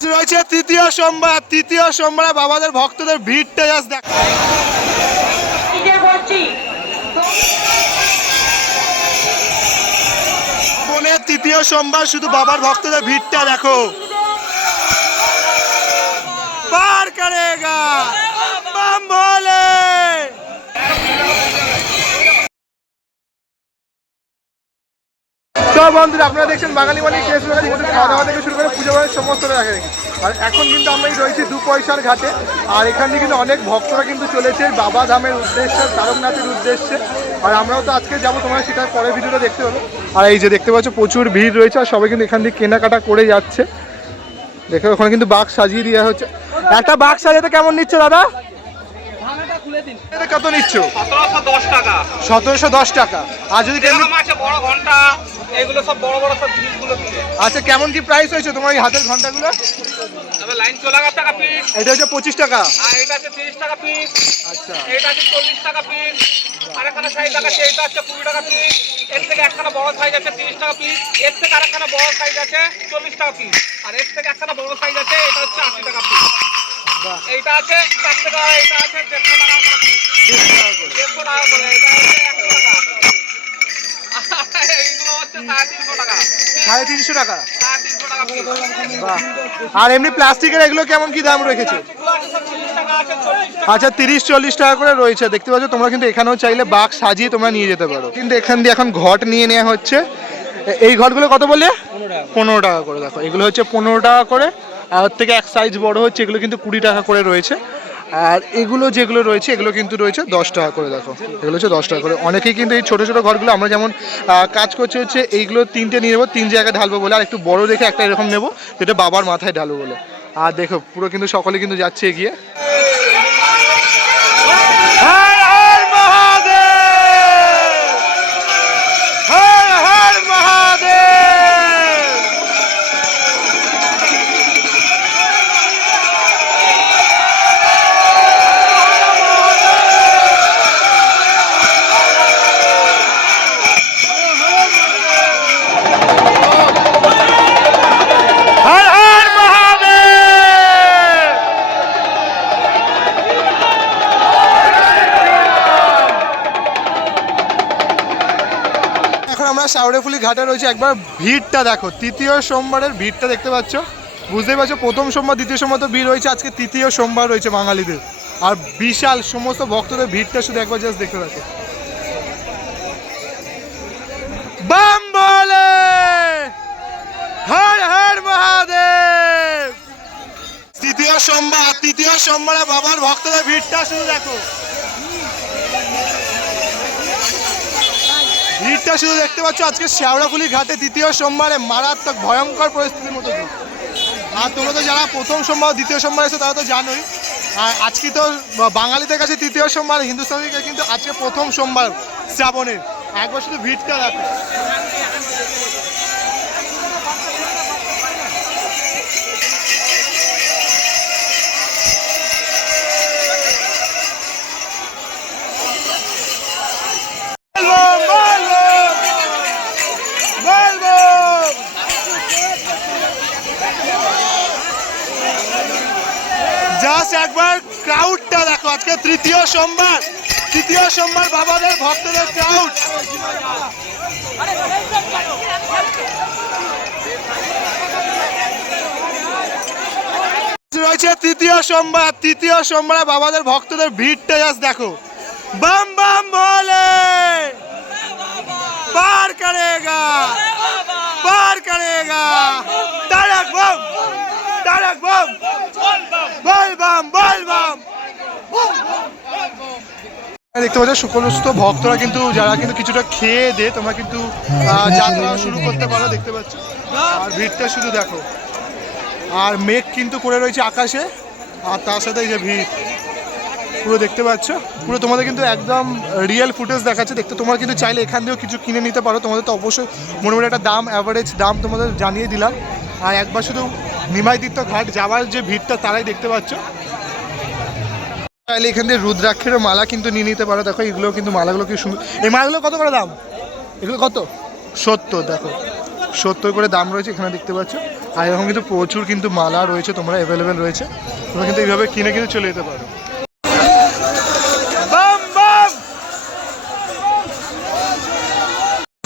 রয়েছে তৃতীয় সোমবার বাবাদের ভক্তদের ভিড়টা জাস্ট দেখ। তৃতীয় সোমবার শুধু বাবার ভক্তদের ভিড়টা দেখো। পার করেগা বাম ভোলে। তো বন্ধুরা আপনারা দেখছেন বাঙালি মানে খাওয়া দাওয়া থেকে শুরু করে পুজো করার সমস্ত দেখা দেখি। আর এখন কিন্তু আমরা রয়েছি 2 পয়সার ঘাটে। আর এখানে কিন্তু অনেক ভক্তরা কিন্তু চলেছে বাবা ধামের উদ্দেশ্যে, তারকনাথের উদ্দেশ্যে। আর আমরাও তো আজকে যাবো, তোমরা সেটার পরের ভিডিওটা দেখতে পাবো। আর এই যে দেখতে পাচ্ছ প্রচুর ভিড় রয়েছে, আর সবাই কিন্তু এখান থেকে কেনাকাটা করে যাচ্ছে। দেখো ওখানে কিন্তু বাক্স সাজিয়ে দেওয়া হচ্ছে। একটা বাক্স সাজাতে কেমন নিচ্ছ দাদা? কত নিচ্ছ? 1710 টাকা। 1710 টাকা। আর যদি বড় ঘন্টা এগুলো সব বড় বড় সব জিনিসগুলো কিনে। আচ্ছা কেমন কি প্রাইস হয়েছে তোমার এই হাতের ঘন্টাগুলো? তবে লাইন 14 টাকা পিস। এটা হচ্ছে 25 টাকা। আর এটা হচ্ছে 30 টাকা পিস। আচ্ছা এটা হচ্ছে 40 টাকা পিস। আর এখানে সাইজ আছে, এটা হচ্ছে 20 টাকা পিস। এর থেকে একখানা বড় সাইজ আছে 30 টাকা পিস। এর থেকে আরেকখানা বড় সাইজ আছে 40 টাকা পিস। আর এর থেকে একখানা বড় সাইজ আছে, এটা হচ্ছে 80 টাকা পিস। এইটা আছে 4 টাকা, এটা আছে 150 টাকা করে পিস। 150 টাকা করে, এটা হচ্ছে 100 টাকা। এইগুলো হচ্ছে 350 টাকা। 350 টাকা। 350 টাকা পিস। বাহ। আর এমনি প্লাস্টিকের এগুলো কেমন কি দাম রেখেছে? আচ্ছা 30-40 টাকা করে রয়েছে। দেখতে পাচ্ছ তোমরা কিন্তু এখানেও চাইলে বাক্স সাজিয়ে তোমরা নিয়ে যেতে পারো। কিন্তু এখান দিয়ে এখন ঘট নিয়ে নেওয়া হচ্ছে। এই ঘটগুলো কত বললে? 15 টাকা করে। দেখো এগুলো হচ্ছে 15 টাকা করে। আর ওর থেকে এক সাইজ বড় হচ্ছে, এগুলো কিন্তু 20 টাকা করে রয়েছে। আর এগুলো যেগুলো রয়েছে এগুলো কিন্তু রয়েছে 10 টাকা করে। দেখো এগুলো হচ্ছে 10 টাকা করে। অনেকেই কিন্তু এই ছোটো ছোটো ঘরগুলো, আমরা যেমন কাজ করছে হচ্ছে এইগুলো 3টে নিয়ে নেবো, 3 জায়গায় ঢালবো বলে। আর একটু বড় দেখে একটা এরকম নেবো যেটা বাবার মাথায় ঢালবো বলে। আর দেখো পুরো কিন্তু সকলে কিন্তু যাচ্ছে এগিয়ে। শাওড়াফুলি ঘাটে রয়েছে। একবার ভিড়টা দেখো, তৃতীয় সোমবারের ভিড়টা দেখতে পাচ্ছ। বুঝতেই পারছো প্রথম সোমবার দ্বিতীয় সোমবার তো ভিড় রয়েছে, আজকে তৃতীয় সোমবার রয়েছে বাঙালিদের। আর বিশাল সমস্ত ভক্তদের ভিড়টা শুধু একবার জাস্ট দেখতে পাচ্ছ। বাম বলে হর হর মহাদেব। তৃতীয় সোমবারে বাবার ভক্তদের ভিড়টা শুধু দেখো। ভিড়টা শুধু দেখতে পাচ্ছ আজকে শেওড়াফুলি ঘাটে তৃতীয় সোমবারে মারাত্মক ভয়ঙ্কর পরিস্থিতির মতো ভিড়। আর তোমরা তো যারা প্রথম সোমবার দ্বিতীয় সোমবার এসে তারা তো জানোই। আর আজকে তো বাঙালিদের কাছে তৃতীয় সোমবার, হিন্দুস্তানিদের কাছে কিন্তু আজকে প্রথম সোমবার শ্রাবণের। একবার শুধু ভিড়টা দেখো। জাস্ট একবার ক্রাউডটা দেখো। আজকে তৃতীয় সোমবার বাবাদের ভক্তদের ক্রাউড। রয়েছে তৃতীয় সোমবার বাবাদের ভক্তদের ভিড়টা জাস্ট দেখো। বাম বাম ভোলে পার করেগা তারক বাম বল বাম। দেখতে পাচ্ছ সুকলুস্থ ভক্তরা কিন্তু, যারা কিন্তু কিছুটা খেয়ে দে তোমরা কিন্তু যাত্রা শুরু করতে পারো। দেখতে পাচ্ছ আর ভিড়টা শুধু দেখো। আর মেঘ কিন্তু করে রয়েছে আকাশে, আর তার সাথে এই যে ভিড় পুরো দেখতে পাচ্ছ। পুরো তোমাদের কিন্তু একদম রিয়েল ফুটেজ দেখাচ্ছে। দেখতে তোমরা কিন্তু চাইলে এখান থেকেও কিছু কিনে নিতে পারো। তোমাদের তো অবশ্যই মোটামুটি একটা দাম, অ্যাভারেজ দাম তোমাদের জানিয়ে দিলাম। আর একবার শুধু নিমাইতীর্থ ঘাট যাওয়ার যে ভিড়টা তারাই দেখতে পাচ্ছ। চাইলে এখান থেকে রুদ্রাক্ষের মালা কিন্তু নিয়ে নিতে পারো। দেখো এগুলো কিন্তু মালাগুলো কি সুন্দর। এই মালাগুলো কত করে দাম? এগুলো কত? 70। দেখো 70 করে দাম রয়েছে এখানে দেখতে পাচ্ছ। আর এরকম কিন্তু প্রচুর কিন্তু মালা রয়েছে, তোমরা অ্যাভেলেবেল রয়েছে, তোমরা কিন্তু এইভাবে কিনে কিন্তু চলে যেতে পারো।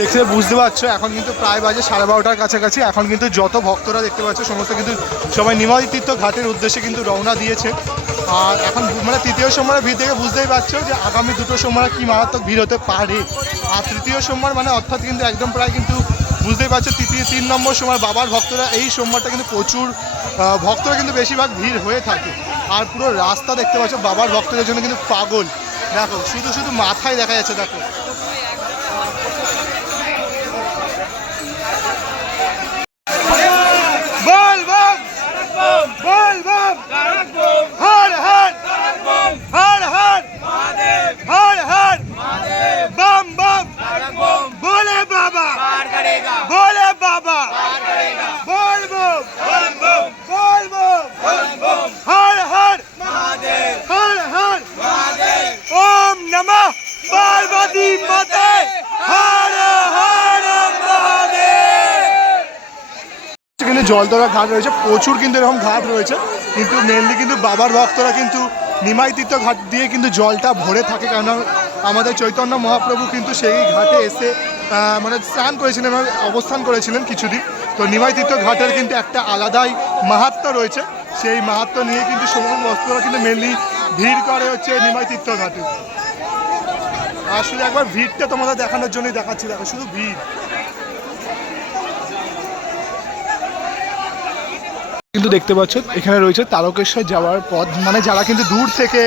দেখতে বুঝতে পারছো এখন কিন্তু প্রায় বাজে 12:30টার কাছাকাছি। এখন কিন্তু যত ভক্তরা দেখতে পাচ্ছ সমস্ত কিন্তু সবাই নিমাই তীর্থ ঘাটের উদ্দেশ্যে কিন্তু রওনা দিয়েছে। আর এখন মানে তৃতীয় সোমবারের ভিড় থেকে বুঝতেই পারছো যে আগামী দুটো সোমবার কি মারাত্মক ভিড় হতে পারে। আর তৃতীয় সোমবার মানে অর্থাৎ কিন্তু একদম প্রায় কিন্তু বুঝতেই পারছো 3 নম্বর সোমবার বাবার ভক্তরা এই সোমবারটা কিন্তু প্রচুর ভক্তরা কিন্তু বেশিরভাগ ভিড় হয়ে থাকে। আর পুরো রাস্তা দেখতে পাচ্ছ বাবার ভক্তদের জন্য কিন্তু পাগল। দেখো শুধু শুধু মাথায় দেখা যাচ্ছে, দেখো জলতলা ঘাট রয়েছে, প্রচুর কিন্তু এরকম ঘাট রয়েছে, কিন্তু মেনলি কিন্তু বাবার ভক্তরা কিন্তু নিমাই তীর্থ ঘাট দিয়ে কিন্তু জলটা ভরে থাকে। কারণ আমাদের চৈতন্য মহাপ্রভু কিন্তু সেই ঘাটে এসে মানে স্নান করেছিলেন, অবস্থান করেছিলেন কিছুদিন। তো নিমাই তীর্থ ঘাটের কিন্তু একটা আলাদাই মাহাত্ম্য রয়েছে, সেই মাহাত্ম্য নিয়ে কিন্তু সমস্ত ভক্তরা কিন্তু মেনলি ভিড় করে হচ্ছে নিমাই তীর্থ ঘাটে। আর শুধু একবার ভিড়টা তোমাদের দেখানোর জন্যই দেখাচ্ছি, দেখো শুধু ভিড়। কিন্তু দেখতে পাচ্ছ এখানে রয়েছে তারকেশ্বর যাওয়ার পথ, মানে যারা কিন্তু দূর থেকে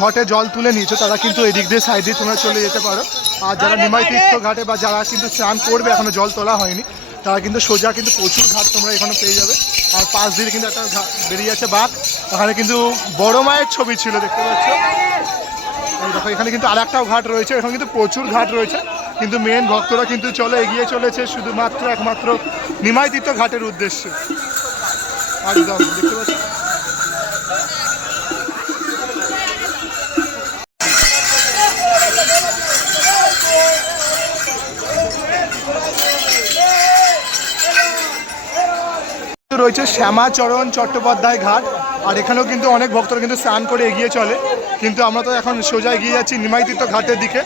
ঘটে জল তুলে নিয়েছো তারা কিন্তু এদিক দিয়ে সাইড দিয়ে তোমরা চলে যেতে পারো। আর যারা নিমাই তীর্থ ঘাটে বা যারা কিন্তু স্নান করবে এখনো জল তোলা হয়নি তারা কিন্তু সোজা কিন্তু প্রচুর ঘাট তোমরা এখানে পেয়ে যাবে। আর পাশ দিয়ে কিন্তু একটা বেরিয়ে আছে বাঘ, ওখানে কিন্তু বড় মায়ের ছবি ছিল দেখতে পাচ্ছ। দেখো এখানে কিন্তু আর একটাও ঘাট রয়েছে, এখানে কিন্তু প্রচুর ঘাট রয়েছে, কিন্তু মেন ভক্তরা কিন্তু এগিয়ে চলেছে শুধুমাত্র একমাত্র নিমাই তীর্থ ঘাটের উদ্দেশ্যে। একদম দেখতে পাচ্ছি রয়েছে শ্যামাচরণ চট্টোপাধ্যায় ঘাট। আর এখানেও কিন্তু অনেক ভক্তরা কিন্তু স্নান করে এগিয়ে চলে, কিন্তু আমরা তো এখন সোজা এগিয়ে যাচ্ছি নিমাই তীর্থ ঘাটের দিকে,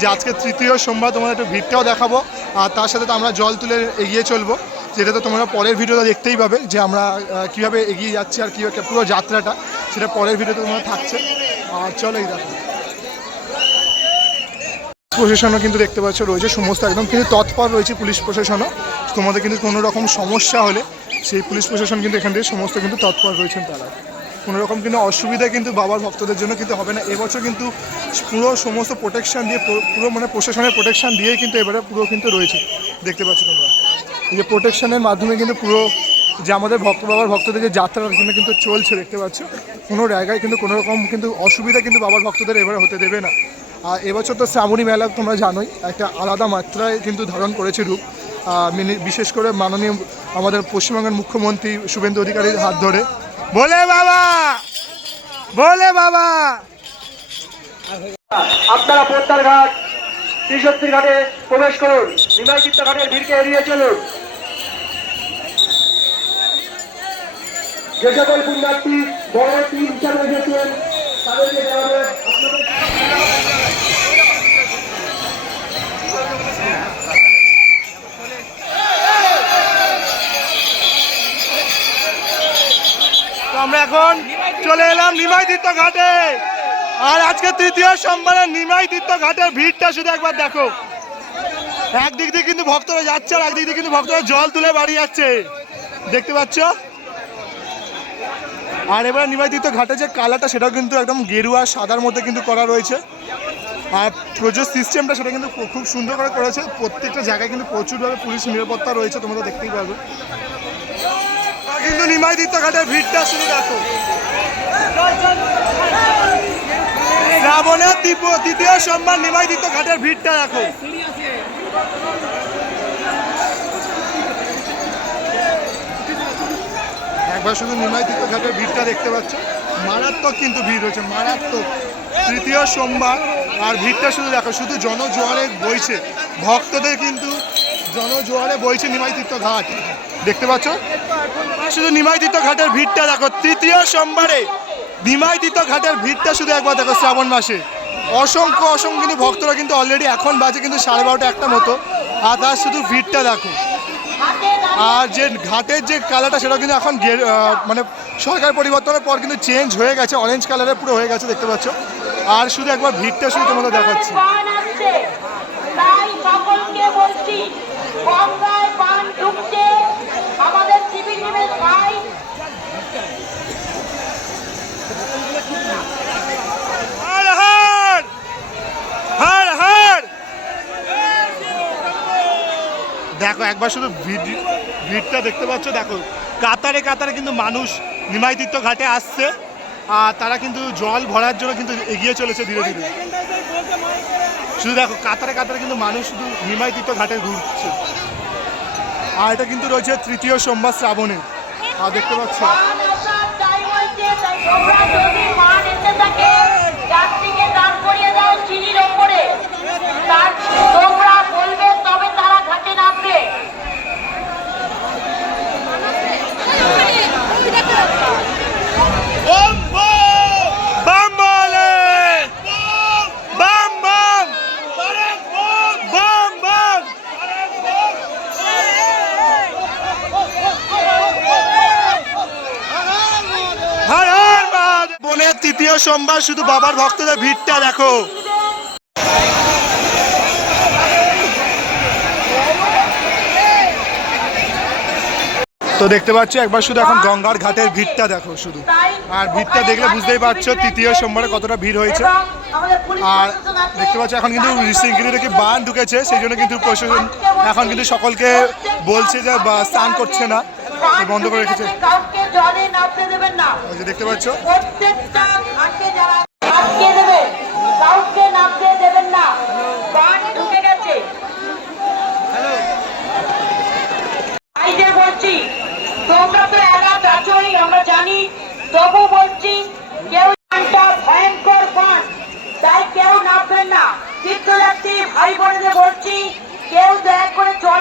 যে আজকে তৃতীয় সোমবার তোমাদের একটু ভিড়টাও দেখাবো। আর তার সাথে তো আমরা জল তুলে এগিয়ে চলবো, যেটা তো তোমরা পরের ভিডিওটা দেখতেই পাবে যে আমরা কীভাবে এগিয়ে যাচ্ছি আর কীভাবে পুরো যাত্রাটা, সেটা পরের ভিডিওতে তোমরা থাকছে। আর চলো এই দেখো প্রশাসনও কিন্তু দেখতে পাচ্ছ রয়েছে, সমস্ত একদম কিন্তু তৎপর রয়েছে পুলিশ প্রশাসনও। তোমাদের কিন্তু কোনো রকম সমস্যা হলে সেই পুলিশ প্রশাসন কিন্তু এখান থেকে সমস্ত কিন্তু তৎপর রয়েছেন, তারা কোনো রকম কিন্তু অসুবিধা কিন্তু বাবার ভক্তদের জন্য কিন্তু হবে না। এবছর কিন্তু পুরো সমস্ত প্রোটেকশান দিয়ে পুরো মানে প্রশাসনের প্রোটেকশান দিয়েই কিন্তু এবারে পুরো কিন্তু রয়েছে দেখতে পাচ্ছ তোমরা। এই যে প্রোটেকশানের মাধ্যমে কিন্তু পুরো যে আমাদের বাবার ভক্তদের যে যাত্রা কিন্তু চলছে দেখতে পাচ্ছ, কোনো জায়গায় কিন্তু কোনো রকম কিন্তু অসুবিধা কিন্তু বাবার ভক্তদের এবারে হতে দেবে না। আর এবছর তো শ্রাবণী মেলা তোমরা জানোই একটা আলাদা মাত্রায় কিন্তু ধারণ করেছে রূপ, বিশেষ করে মাননীয় আমাদের পশ্চিমবঙ্গের মুখ্যমন্ত্রী শুভেন্দু অধিকারীর হাত ধরে। বলে বাবা, বলে বাবা। আপনারা পোদ্দার ঘাট ত্রিশক্তির ঘাটে প্রবেশ করুন, নিমাই তীর্থ ঘাটের ভিড়কে এড়িয়ে চলুন। যে সকল পুণ্যার্থী বড় টিম হিসাবে এসেছেন তাদেরকে জানাবেন আমরা এখন চলে এলাম নিমাই তীর্থ ঘাটে। আর আজকে তৃতীয় সোমবারের নিমাই তীর্থ ঘাটের ভিড়টা শুধু একবার দেখো, একদিক দিয়ে কিন্তু ভক্তরা যাচ্ছে আর একদিক দিয়ে কিন্তু ভক্তরা জল তুলে বাড়ি যাচ্ছে দেখতে পাচ্ছ। আর এবার নিমাই তীর্থ ঘাটে যে কালারটা সেটাও কিন্তু একদম গেরুয়া সাদার মধ্যে কিন্তু করা রয়েছে। আর প্রচুর সিস্টেমটা সেটা কিন্তু খুব সুন্দর করে করেছে, প্রত্যেকটা জায়গায় কিন্তু প্রচুরভাবে পুলিশ নিরাপত্তা রয়েছে, তোমরা দেখতেই পারবে। কিন্তু নিমাই তীর্থ ঘাটের ভিড়টা শুধু দেখো, শ্রাবণের দ্বিতীয় সোমবার নিমাই তীর্থ ঘাটের ভিড়টা দেখো। একবার শুধু নিমাই তীর্থ ঘাটের ভিড়টা দেখতে পাচ্ছ, মারাত্মক কিন্তু ভিড় রয়েছে, মারাত্মক তৃতীয় সোমবার। আর ভিড়টা শুধু দেখো, শুধু জনজোয়ারে বইছে, ভক্তদের কিন্তু জনজোয়ারে বইছে নিমাইতীর্থ ঘাট, দেখতে পাচ্ছ? শুধু নিমাইতীর্থ ঘাটের ভিড়টা দেখো, তৃতীয় সোমবারে নিমাইতীর্থ ঘাটের ভিড়টা শুধু একবার দেখো শ্রাবণ মাসে। অসংখ্য অসংখ্য ভক্তরা কিন্তু অলরেডি এখন বাজে কিন্তু 12:30 একটা মতো, আর তার শুধু ভিড়টা দেখো। আর যে ঘাটের যে কালারটা সেটা কিন্তু এখন মানে সরকার পরিবর্তনের পর কিন্তু চেঞ্জ হয়ে গেছে, অরেঞ্জ কালারে পুরো হয়ে গেছে, দেখতে পাচ্ছ। আর শুধু একবার ভিড়টা শুধু তোমাদের দেখাচ্ছি। তাই সকলকে বলছি, গঙ্গায় পান ঢুকছে, আমাদের সিভিল ডিফেন্স ভাই দেখো একবার শুধু ভিড়টা দেখতে পাচ্ছ, দেখো কাতারে কাতারে কিন্তু মানুষ নিমাইতীর্থ ঘাটে আসছে, আর তারা কিন্তু জল ভরার জন্য কিন্তু এগিয়ে চলেছে ধীরে ধীরে। শুধু দেখো কাতারে কাতারে কিন্তু মানুষ শুধু নিমাইতীর্থ ঘাটে ঘুরছে। আর এটা কিন্তু রয়েছে তৃতীয় সোমবার শ্রাবণে, আর দেখতে পাচ্ছ। পান আসার টাইম হয়েছে, তাই তোমরা যদি মান এসে থাকে যাত্রীকে দাঁড় করিয়ে দাও সিঁড়ির ওপরে, তার তোমরা বলবে তবে তারা ঘাটে নামবে। বোনের তৃতীয় সোমবার শুধু বাবার ভক্তদের ভিড়টা দেখো। তো দেখতে পাচ্ছ একবার শুধু এখন গঙ্গার ঘাটের ভিড়টা দেখো শুধু, আর ভিড়টা দেখলে বুঝতেই পারছো তৃতীয় সোমবারে কতটা ভিড় হয়েছে। আর দেখতে পাচ্ছ এখন কিন্তু রিসেন্টলি দেখি বান ঢুকেছে, সেই জন্য কিন্তু প্রশাসন এখন কিন্তু সকলকে বলছে যে স্নান করছে না, বন্ধ করে রেখেছে। কাউকে জলে নামতে দেবেন না, ওই যে দেখতে পাচ্ছ প্রত্যেকটা ঘাটে যারা আটকে দেবেন, কাউকে নামতে দেবেন না, বান ঢুকে গেছে। ভাইদের বলছি, তোমরা তো এলাকা আছোই আমরা জানি, তবু বলছি কেউ বানটা ভয়ঙ্কর বান, তাই কেউ নামবেন না। তীর্থযাত্রী ভাই বোনেদের বলছি, কেউ দয়া করে জল